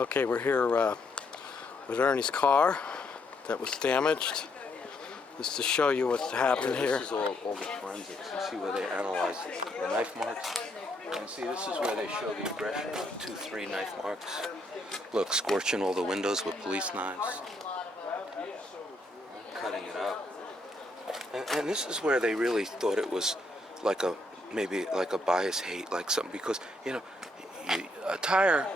Okay, we're here with Ernie's car that was damaged. Just to show you what's happened here. This is all the forensics. You see where they analyze the knife marks? And see, this is where they show the aggression with 2, 3 knife marks. Look, scorching all the windows with police knives. Cutting it up. And this is where they really thought it was like maybe like a bias hate, like something, because, you know, a tire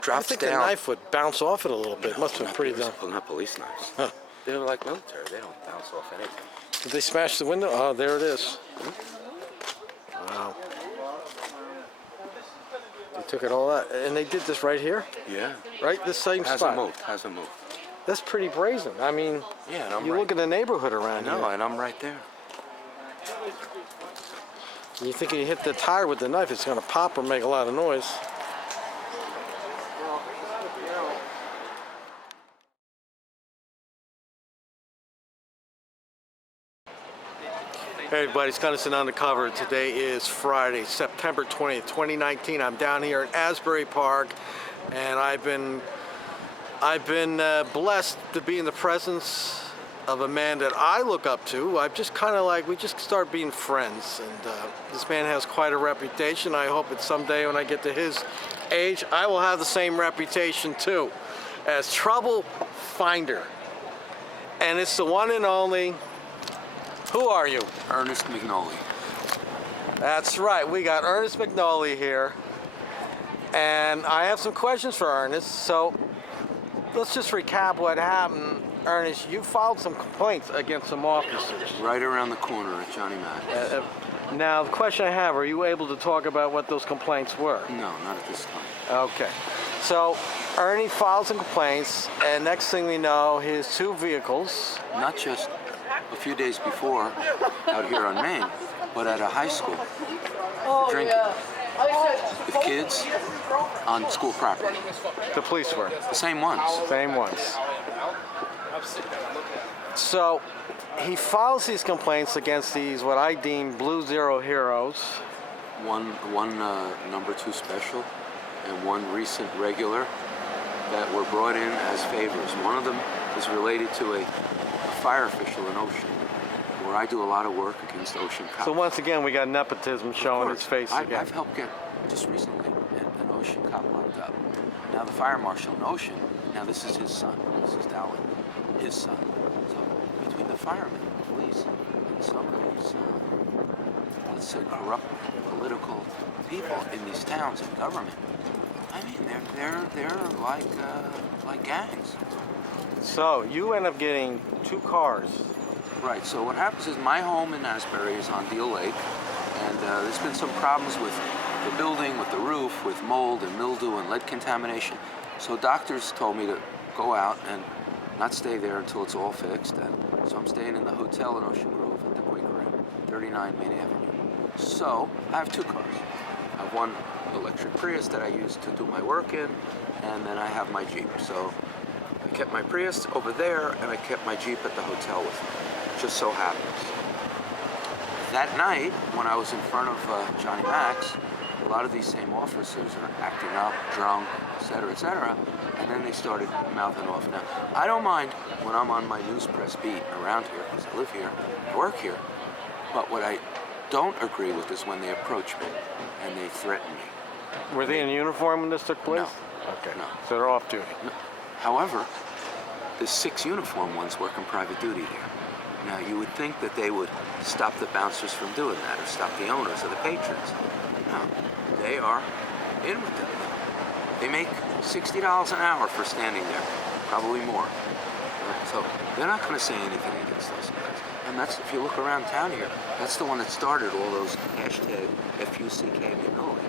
drops down. I think the knife would bounce off it a little bit. It must have been pretty dumb. Not police knives. Huh. They're like military. They don't bounce off anything. Did they smash the window? Oh, there it is. Wow. They took it all out. And they did this right here? Yeah. Right? This same spot? Hasn't moved. That's pretty brazen. I mean, yeah, and I'm you look at the neighborhood around here. No, and I'm right there. You think you hit the tire with the knife, it's going to pop or make a lot of noise. Hey everybody, it's Gunnison Undercover. Today is Friday, September 20th, 2019. I'm down here in Asbury Park, and I've been blessed to be in the presence of a man that I look up to. I've just kind of like, we just started being friends, and this man has quite a reputation. I hope that someday when I get to his age, I will have the same reputation too, as trouble finder. And it's the one and only, who are you? Ernest Mignoli. That's right, we got Ernest Mignoli here, and I have some questions for Ernest. So let's just recap what happened. Ernest, you filed some complaints against some officers. Right around the corner at Johnny Mack's. Now, the question I have, are you able to talk about what those complaints were? No, not at this time. Okay. So, Ernie filed some complaints, and next thing we know, his 2 vehicles. Not just a few days before out here on Main, but at a high school. Drinking. With kids on school property. The police were? The same ones. Same ones. So, he files these complaints against these, what I deem Blue Zero heroes. One number 2 special and one recent regular that were brought in as favors. One of them is related to a fire official in Ocean, where I do a lot of work against Ocean cops. So once again, we got nepotism showing its face again. I've helped get, just recently, an Ocean cop locked up. Now the fire marshal in Ocean, now this is his son, this is Dowling, his son. So between the firemen, the police, and some of these, let's say, corrupt political people in these towns and government, I mean, they're like gangs. So you end up getting 2 cars. Right, so what happens is my home in Asbury is on Deal Lake, and there's been some problems with the building, with the roof, with mold and mildew and lead contamination. So doctors told me to go out and not stay there until it's all fixed, and so I'm staying in the hotel in Ocean Grove at the Quaker Inn, 39 Main Avenue. So I have 2 cars. I have one electric Prius that I use to do my work in, and then I have my Jeep. So I kept my Prius over there, and I kept my Jeep at the hotel with me. Just so happens. That night, when I was in front of Johnny Mack's, a lot of these same officers are acting up, drunk, etc., and then they started mouthing off. Now, I don't mind when I'm on my news press beat around here, because I live here, I work here, but what I don't agree with is when they approach me and they threaten me. Were they in uniform when this took place? No. Okay. No. So they're off duty. No. However, there's 6 uniformed ones working private duty there. Now, you would think that they would stop the bouncers from doing that or stop the owners or the patrons. No, they are in with them. They make $60 an hour for standing there, probably more. So they're not going to say anything against those guys. And that's, if you look around town here, that's the one that started all those hashtag FUCK Mignoli.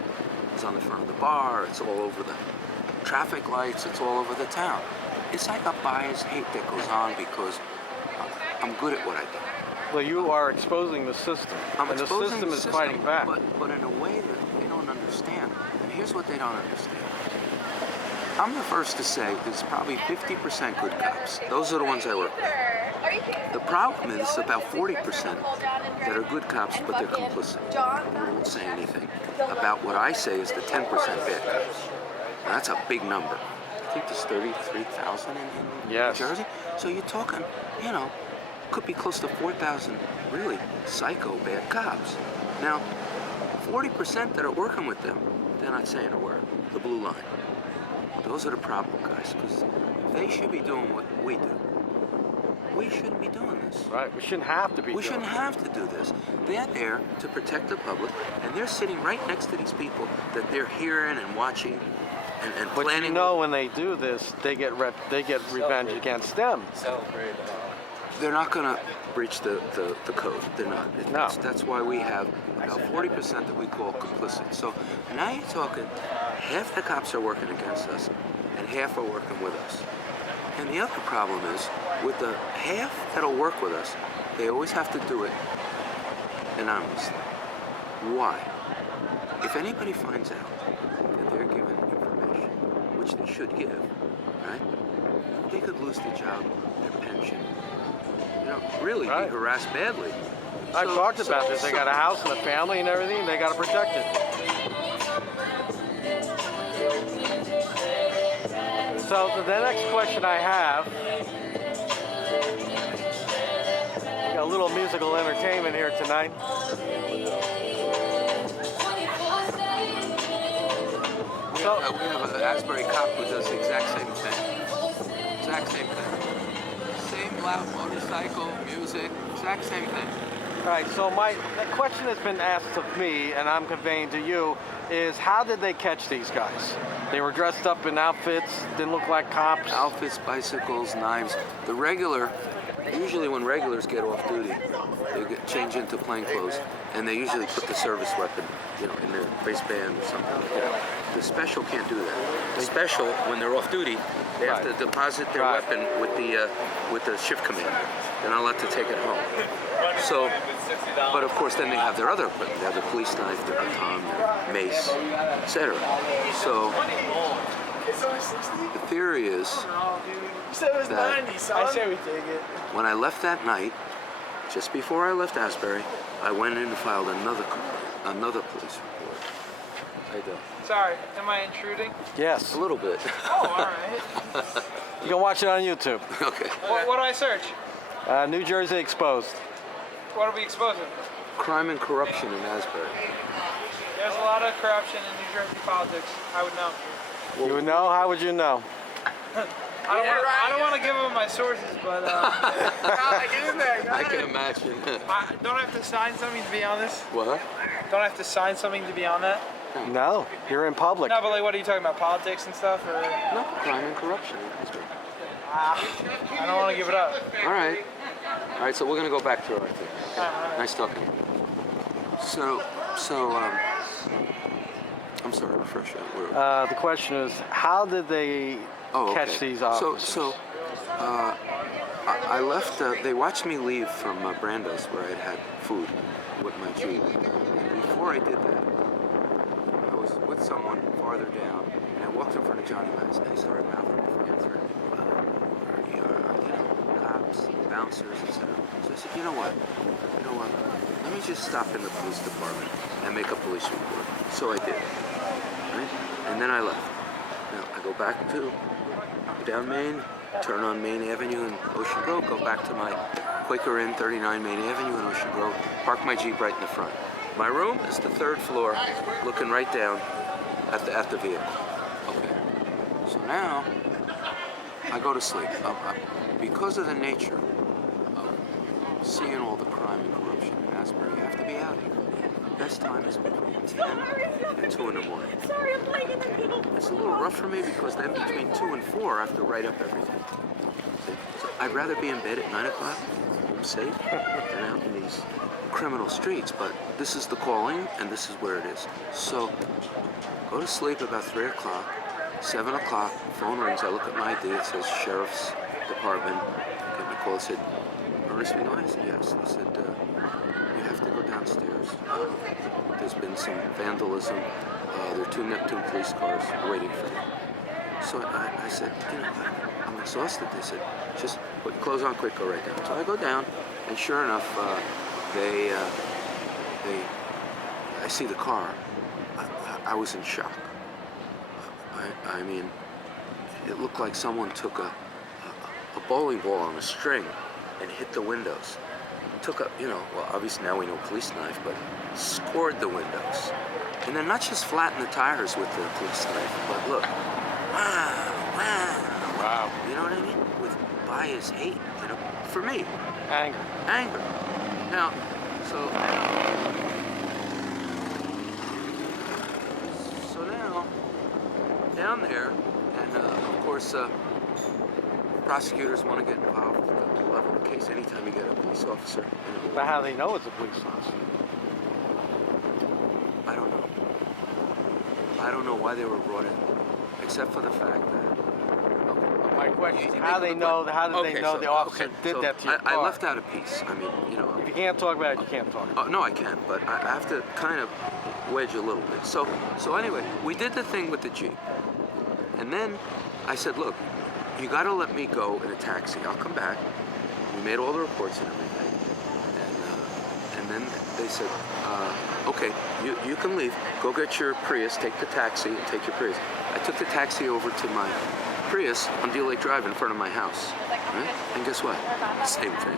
It's on the front of the bar, it's all over the traffic lights, it's all over the town. It's like a bias hate that goes on because I'm good at what I do. Well, you are exposing the system, and the system is fighting back. But in a way that they don't understand. And here's what they don't understand. I'm the first to say there's probably 50% good cops. Those are the ones I work with. The problem is about 40% that are good cops, but they're complicit. They won't say anything about what I say is the 10% bad cops. Now, that's a big number. think there's 33,000 in Yes. New Jersey. So you're talking, you know, could be close to 4,000 really psycho bad cops. Now, 40% that are working with them, they're not saying a word. The blue line. Those are the problem guys, because they should be doing what we do. We shouldn't be doing this. Right. We shouldn't have to be. We shouldn't have to do this. They're there to protect the public, and they're sitting right next to these people that they're hearing and watching and But planning. you know, when they do this, they get revenge against them. They're not going to breach the code. They're not. No. That's why we have about 40% that we call complicit. So now you're talking half the cops are working against us and half are working with us. And the other problem is, with the half that'll work with us, they always have to do it anonymously. Why? If anybody finds out that they're given information, which they should give, right? They could lose their job, their pension, you know, really Right. be harassed badly. I've talked about this. They got a house and a family and everything. They got to protect it. So the next question I have, we got a little musical entertainment here tonight. We have an Asbury cop who does the exact same thing. Exact same thing. Same loud motorcycle, music, exact same thing. All right, so the question that's been asked of me, and I'm conveying to you, is how did they catch these guys? They were dressed up in outfits, didn't look like cops. Outfits, bicycles, knives. The regular, usually when regulars get off duty, they get changed into plain clothes, and they usually put the service weapon, you know, in their waistband or something like that. The special can't do that. The special, when they're off duty, they have to deposit their weapon with the shift commander. They're not allowed to take it home. So, but of course, then they have their other equipment. They have their police knife, their baton, their mace, etc. So, the theory is that I say we take it. when I left that night, just before I left Asbury, I went in and filed another police report. I do. Sorry, am I intruding? Yes. A little bit. Oh, all right. You can watch it on YouTube. Okay. What do I search? New Jersey Exposed. What are we exposing? Crime and corruption in Asbury. There's a lot of corruption in New Jersey politics. I would know. You would know? How would you know? I don't want to give them my sources, but I can imagine. don't I have to sign something to be on this? What? Don't I have to sign something to be on that? No, you're in public. No, but like, what are you talking about? Politics and stuff, or? No, crime and corruption in Asbury. I don't want to give it up. All right. All right, so we're going to go back to our thing. All right. Nice talking to you. So, I'm sorry, refresh that. The question is, how did they catch these officers? So, I left, they watched me leave from Brando's where I had food with my Jeep. And before I did that, I was with someone farther down, and I walked in front of Johnny Mass, and he started mouthing off against her. Cops, bouncers, etc. So I said, you know what? Let me just stop in the police department and make a police report. So I did. Right? And then I left. Now I go back to down Main, turn on Main Avenue in Ocean Grove, go back to my Quaker Inn, 39 Main Avenue in Ocean Grove, park my Jeep right in the front. My room is the third floor, looking right down at the vehicle. Okay. So now I go to sleep. Because of the nature of seeing all the crime and corruption in Asbury, you have to be out here. Best time is between 10 and 2 in the morning. It's a little rough for me because then between 2 and 4 I have to write up everything. So I'd rather be in bed at 9 o'clock, I'm safe, than out in these criminal streets, but this is the calling and this is where it is. So go to sleep about 3 o'clock, 7 o'clock, phone rings, I look at my ID, it says Sheriff's Department, get me a call, it said, Ernest Mignoli? I said, yes. They said, you have to go downstairs. There's been some vandalism. There are 2 Neptune police cars waiting for you. So I said, I'm exhausted. They said, just put your clothes on quick, go right down. So I go down, and sure enough, I see the car. I was in shock. I mean, it looked like someone took a bowling ball on a string and hit the windows. Took a, well, obviously now we know police knife, but scored the windows. And then not just flatten the tires with the police knife, but look, wow. You know what I mean? With bias hate, for me. Anger. Now, so now, down there, and of course, prosecutors want to get involved. Level the case anytime you get a police officer. But how do they know it's a police officer? I don't know. I don't know why they were brought in, except for the fact that. My question is, how did they know the officer did that to your car? I left out a piece. I mean, If you can't talk about it, you can't talk about it. No, I can, but I have to kind of wedge a little bit. So anyway, we did the thing with the Jeep, and then I said, look, you got to let me go in a taxi. I'll come back. We made all the reports and everything, and then they said, okay, you can leave. Go get your Prius, take the taxi, and take your Prius. I took the taxi over to my Prius on Deal Lake Drive in front of my house, right? And guess what? Same thing.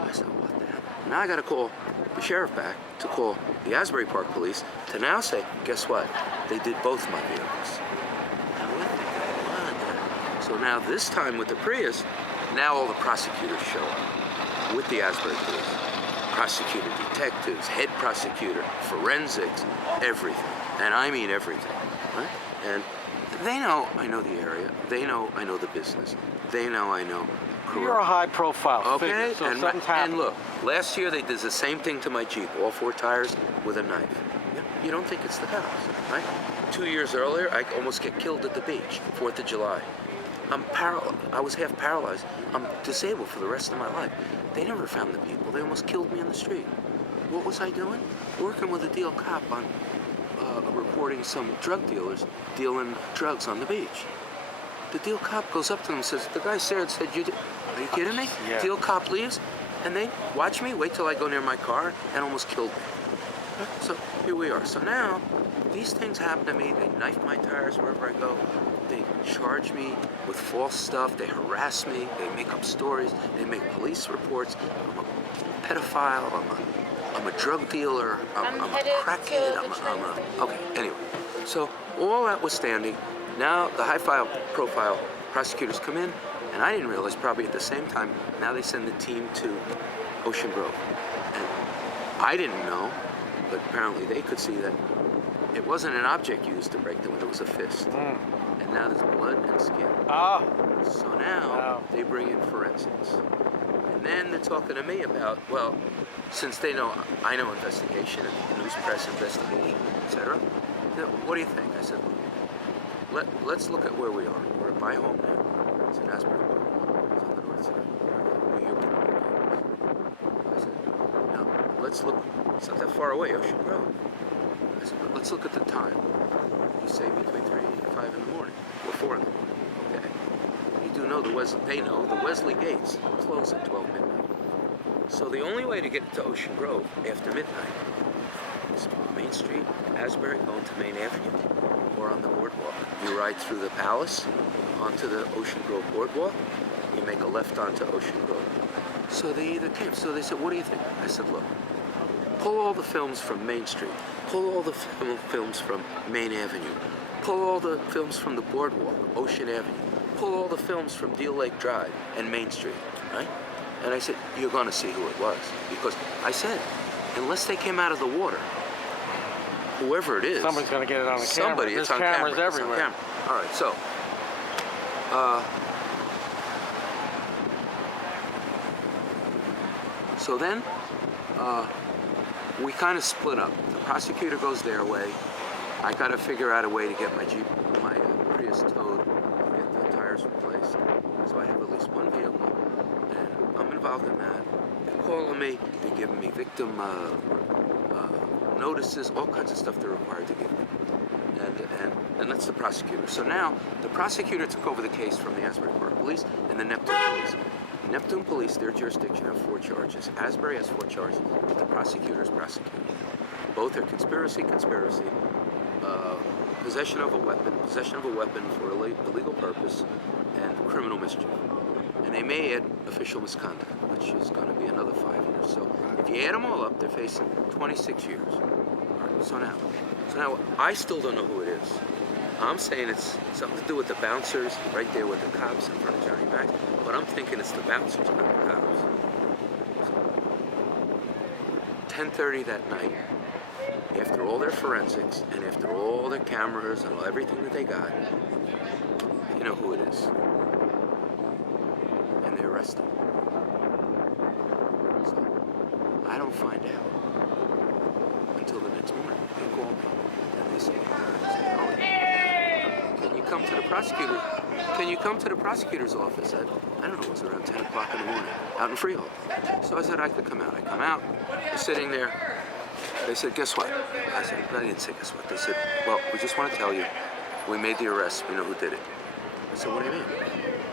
I said, what the hell? Now I got to call the sheriff back to call the Asbury Park police to now say, guess what? They did both my vehicles. Now what the? So now this time with the Prius, now all the prosecutors show up with the Asbury police. Prosecutor, detectives, head prosecutor, forensics, everything. And I mean everything, right? And they know I know the area. They know I know the business. They know I know corrupt. You're a high-profile figure, okay? so if something's happened. And look, last year they did the same thing to my Jeep, all 4 tires with a knife. You don't think it's the cops, right? 2 years earlier, I almost get killed at the beach, 4th of July. I was half paralyzed. I'm disabled for the rest of my life. They never found the people. They almost killed me in the street. What was I doing? Working with a deal cop on reporting some drug dealers dealing drugs on the beach. The deal cop goes up to them and says, the guy said you did. Are you kidding me? Yeah. Deal cop leaves, and they watch me, wait till I go near my car, and almost killed me. So here we are. So now, these things happen to me. They knife my tires wherever I go. They charge me with false stuff. They harass me. They make up stories. They make police reports. I'm a pedophile. I'm a drug dealer. I'm a crackhead. Okay, anyway. So all that was standing. Now the high-profile prosecutors come in, and I didn't realize probably at the same time, now they send the team to Ocean Grove. And I didn't know, but apparently they could see that it wasn't an object used to break the window, it was a fist. And now there's blood and skin. So now they bring in forensics. And then they're talking to me about, well, since they know I know investigation and news press investigation, etc. What do you think? I said, let's look at where we are. We're at my home now. It's in Asbury Park. It's on the north side. We're here with the I said, now let's look. It's not that far away, Ocean Grove. I said, but let's look at the time. You say between 3 and 5 in the morning, or 4 in the morning. Okay. You do know they know the Wesley gates close at 12 midnight. So the only way to get to Ocean Grove after midnight is Main Street, Asbury, going to Main Avenue, or on the boardwalk. You ride through the Palace onto the Ocean Grove boardwalk. You make a left onto Ocean Grove. So they either came. So they said, what do you think? I said, look, pull all the films from Main Street. Pull all the films from Main Avenue. Pull all the films from the boardwalk, Ocean Avenue. Pull all the films from Deal Lake Drive and Main Street, right? And I said, you're going to see who it was. Because I said, unless they came out of the water, whoever it is. Somebody's going to get it on the camera. Somebody, There's it's on cameras camera. everywhere. It's on camera. All right, so then we kind of split up. The prosecutor goes their way. I got to figure out a way to get my Jeep, my Prius towed, get the tires replaced. So I have at least one vehicle, and I'm involved in that. They're calling me, they're giving me victim notices, all kinds of stuff they're required to give me. And that's the prosecutor. So now, the prosecutor took over the case from the Asbury Park Police and the Neptune Police. Neptune Police, their jurisdiction, have 4 charges. Asbury has 4 charges, but the prosecutor is prosecuting. Both are conspiracy, possession of a weapon for illegal purpose, and criminal mischief. And they may add official misconduct, which is going to be another 5 years. So if you add them all up, they're facing 26 years. All right, so now I still don't know who it is. I'm saying it's something to do with the bouncers right there with the cops in front of Johnny Mac, but I'm thinking it's the bouncers, not the cops. So, 10:30 that night, after all their forensics and after all their cameras and everything that they got, you know who it is. And they arrest him. So I don't find out until the next morning. They call me and they say, oh, can you come to the prosecutor? Can you come to the prosecutor's office at, I don't know, it was around 10 o'clock in the morning, out in Freehold. So I said I could come out. I come out, they're sitting there. They said, guess what? I said, I didn't say guess what. They said, well, we just want to tell you, we made the arrest, we know who did it. I said, what do you mean?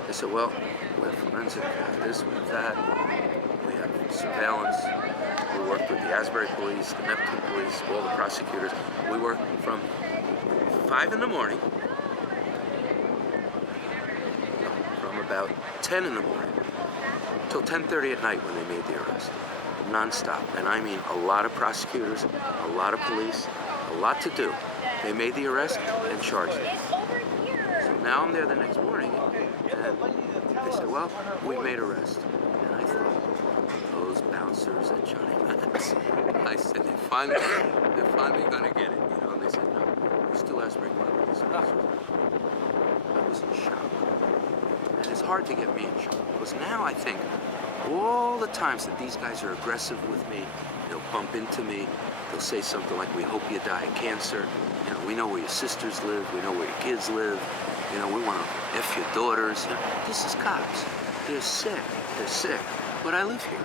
They said, well, we have forensic, we have this, we have that, we have surveillance. We worked with the Asbury police, the Neptune police, all the prosecutors. We worked from 5 in the morning, from about 10 in the morning, till 10:30 at night when they made the arrest. Non-stop, and I mean a lot of prosecutors, a lot of police, a lot to do. They made the arrest and charged them. So now I'm there the next morning, and they said, well, we made arrest. And I thought, those bouncers at Johnny Mack's. I said, they're finally gonna get it, you know, and they said, no, we're still Asbury Park police officers. I was in shock. And it's hard to get me in shock, because now I think, all the times that these guys are aggressive with me, they'll bump into me, they'll say something like, we hope you die of cancer, you know, we know where your sisters live, we know where your kids live, you know, we want to F your daughters. You know, this is cops. They're sick, but I live here.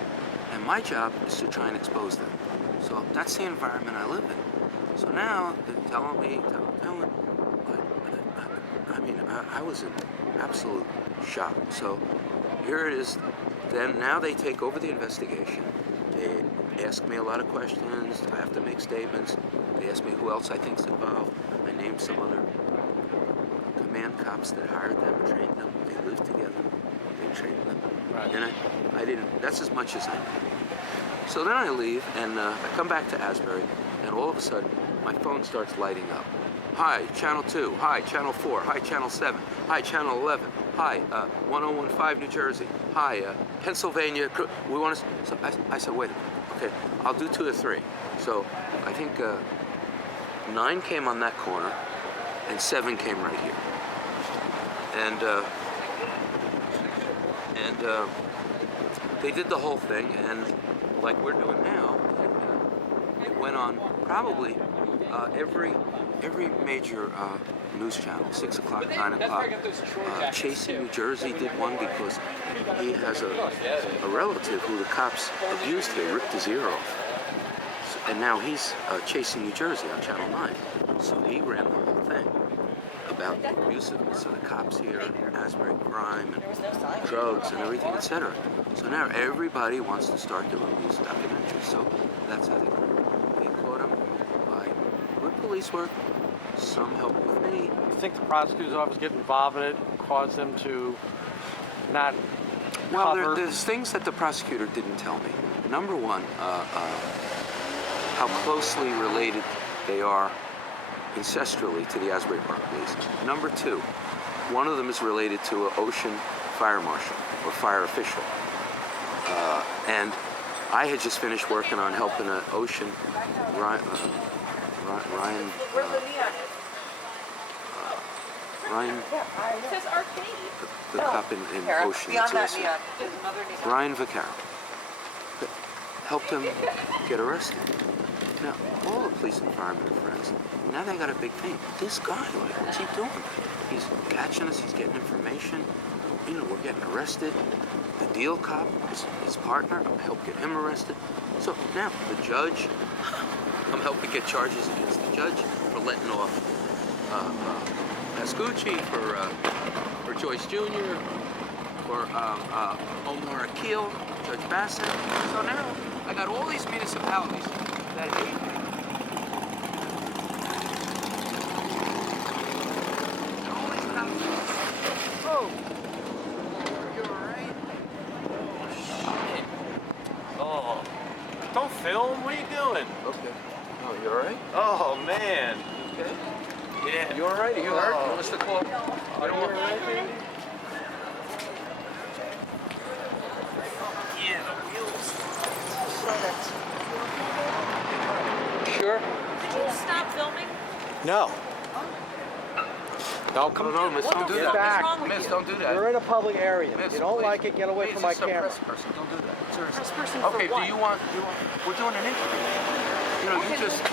And my job is to try and expose them. So that's the environment I live in. So now they're telling me, I was in absolute shock. So here it is. Then now they take over the investigation. They ask me a lot of questions. I have to make statements. They ask me who else I think's involved. I named some other command cops that hired them, trained them. They lived together. They trained them. Right. And I didn't. That's as much as I know. So then I leave and I come back to Asbury, and all of a sudden my phone starts lighting up. Hi, Channel 2. Hi, Channel 4. Hi, Channel 7. Hi, Channel 11. Hi, 1015 New Jersey. Hi, Pennsylvania. We want to. So I said, wait a minute. Okay, I'll do 2 or 3. So I think 9 came on that corner, and 7 came right here. And they did the whole thing, and like we're doing now, and, it went on probably every major news channel, 6 o'clock, 9 o'clock. Chasing New Jersey did one because he has a relative who the cops abused here, ripped his ear off. So, and now he's Chasing New Jersey on Channel 9. So he ran the whole thing about the abusiveness of the cops here, and Asbury crime, and drugs, and everything, etc. So now everybody wants to start their own news documentaries. So that's how they caught him by good police work, some help with me. You think the prosecutor's office get involved in it, cause them to not cover? There's things that the prosecutor didn't tell me. Number one, how closely related they are ancestrally to the Asbury Park Police. Number 2, one of them is related to an Ocean fire marshal or fire official. And I had just finished working on helping an Ocean, Ryan, the cop in Ocean, Ryan Vaccaro, helped him get arrested. Now, all the police and firemen are friends. Now they got a big thing. This guy, like, what's he doing? He's catching us, he's getting information. You know, we're getting arrested. The deal cop, his partner, I helped get him arrested. So now, the judge, I'm helping get charges against the judge for letting off Pascucci, for Joyce Jr., for Omar Akil, Judge Bassett. So now, I got all these municipalities that hate me. all right? Oh man. Okay. Yeah. You all right? Are you hurt? Oh. You want us to call? Are you all right, baby? Yeah, the wheels. Sure. Did you stop filming? No. Don't come. No, miss, don't do Get that. back. wrong with Miss, you? don't do that. You're in a public area. Miss, If you don't please. like it, get away Please, from my it's a camera. press person. Don't do that. Seriously. Press person Okay, for what? do you want, we're doing an interview. You know,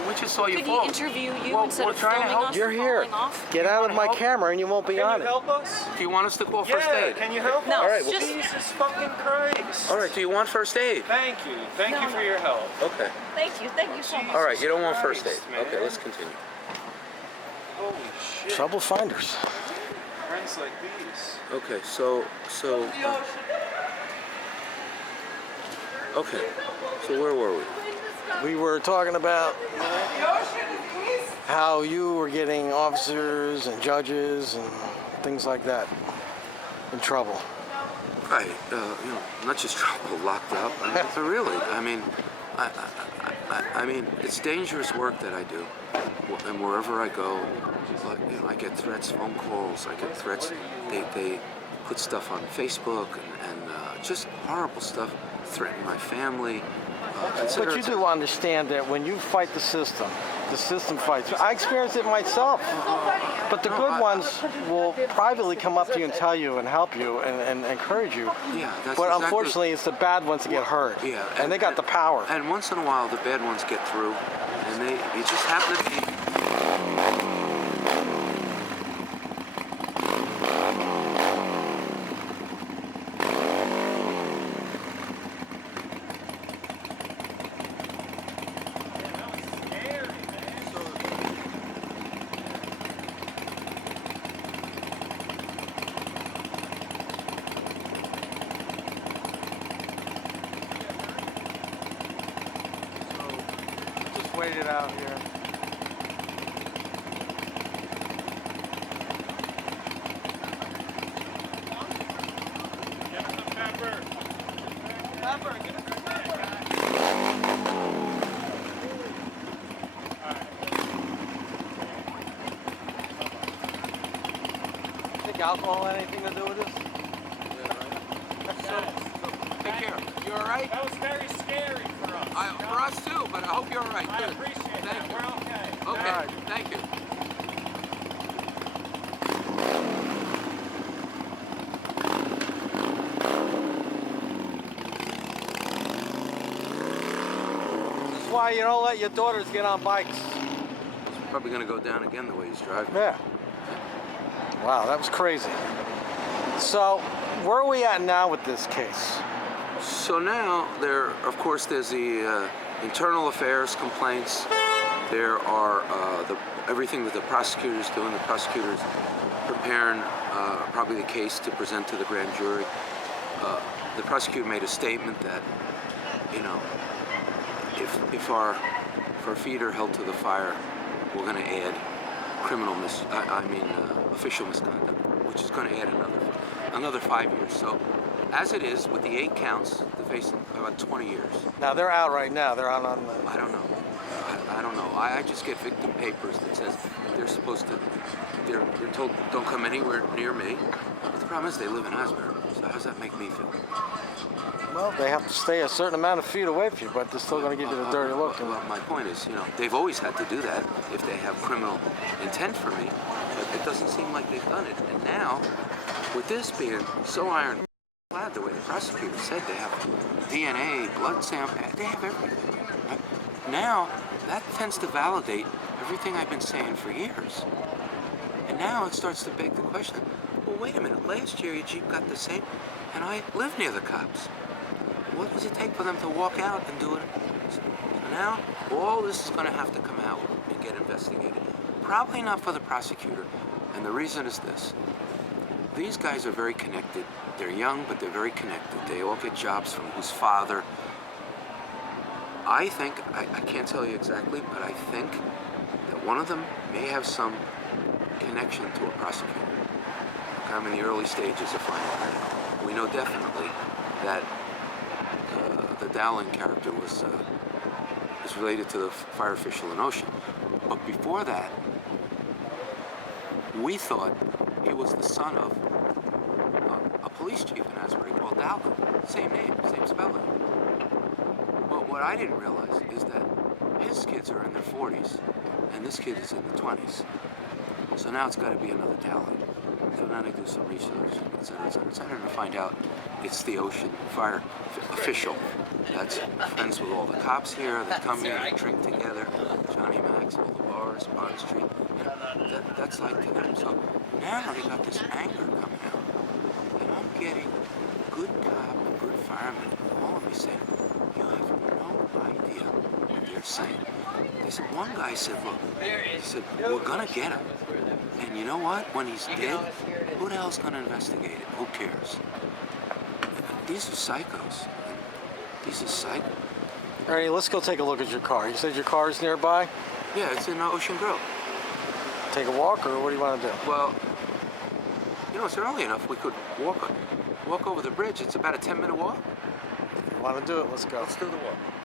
we just saw you Could fall. he interview you Well, instead we're of trying to filming help us You're and here. falling off? Get out of my help? camera and you won't be Can on you it. help us? Do you want us to call first Yeah, aid? can you help No, us? All right, well, just Jesus fucking Christ. All right, do you want first aid? Thank you. Thank No, you for no. your help. Okay. thank you so much. All right, you don't want first aid. Christ, man. Okay, let's continue. Holy shit. Trouble finders. Friends like these. Okay, so okay, so where were we? We were talking about how you were getting officers and judges and things like that in trouble. Right, you know, not just trouble, locked up. I mean, but really, I mean, it's dangerous work that I do, and wherever I go, but you know, I get threats, phone calls. I get threats. They put stuff on Facebook and just horrible stuff. Threaten my family. But you do understand that when you fight the system fights. I experienced it myself. But the good ones will privately come up to you and tell you and help you and encourage you. Yeah, that's But exactly- unfortunately, it's the bad ones that get hurt. Yeah, And they got the power. And once in a while, the bad ones get through, and you just happen to be. Just wait it out here. Think alcohol had anything to do with this? Take care. You all right? That was very scary for us. For us too, but I hope you're all right. I Good. appreciate Thank that. you. We're okay. Okay, All right. thank you. This is why you don't let your daughters get on bikes. He's probably gonna go down again the way he's driving. Yeah. Wow, that was crazy. So, where are we at now with this case? So now of course, there's the internal affairs complaints. There are everything that the prosecutor's doing. The prosecutor's preparing probably the case to present to the grand jury. The prosecutor made a statement that, you know, if our feet are held to the fire, we're going to add official misconduct, which is going to add another 5 years. So, as it is, with the 8 counts, they're facing about 20 years. Now, they're out right now. They're out on the... I don't know. I don't know. I just get victim papers that says they're supposed to, they're told don't come anywhere near me. But the problem is they live in Asbury. So how does that make me feel? Well, they have to stay a certain amount of feet away from you, but they're still going to give you the dirty look. Well, my point is, you know, they've always had to do that if they have criminal intent for me, but it doesn't seem like they've done it. And now, with this being so ironclad, the way the prosecutor said they have DNA, blood sample, they have everything. Right? Now, that tends to validate everything I've been saying for years. And now it starts to beg the question, well, wait a minute, last year your Jeep got the same, and I live near the cops. What does it take for them to walk out and do it? So now, all this is going to have to come out and get investigated. Probably not for the prosecutor, and the reason is this. These guys are very connected. They're young, but they're very connected. They all get jobs from whose father. I think, I can't tell you exactly, but I think that one of them may have some connection to a prosecutor. I'm in the early stages of finding that out. We know definitely that the Dowling character was is related to the fire official in Ocean. But before that, we thought he was the son of a police chief in Asbury called Dalton. Same name, same spelling. But what I didn't realize is that his kids are in their 40s, and this kid is in the 20s. So now it's got to be another Dalton. So then I do some research, et cetera, to find out it's the Ocean fire official that's friends with all the cops here. They come here, they drink together. Johnny Max, all the bars, Bond Street. That's like to them. So now they got this anger coming out. And I'm getting good cop and good firemen calling me saying, you have no idea what they're saying. They said, one guy said, look, he said, we're gonna get him. And you know what? When he's dead, who the hell's gonna investigate it? Who cares? These are psychos. These are psychos. Ernie, let's go take a look at your car. You said your car is nearby? Yeah, it's in Ocean Grove. Take a walk, or what do you want to do? Well, you know, it's early enough. We could walk over the bridge. It's about a 10-minute walk. If you want to do it, let's go. Let's do the walk.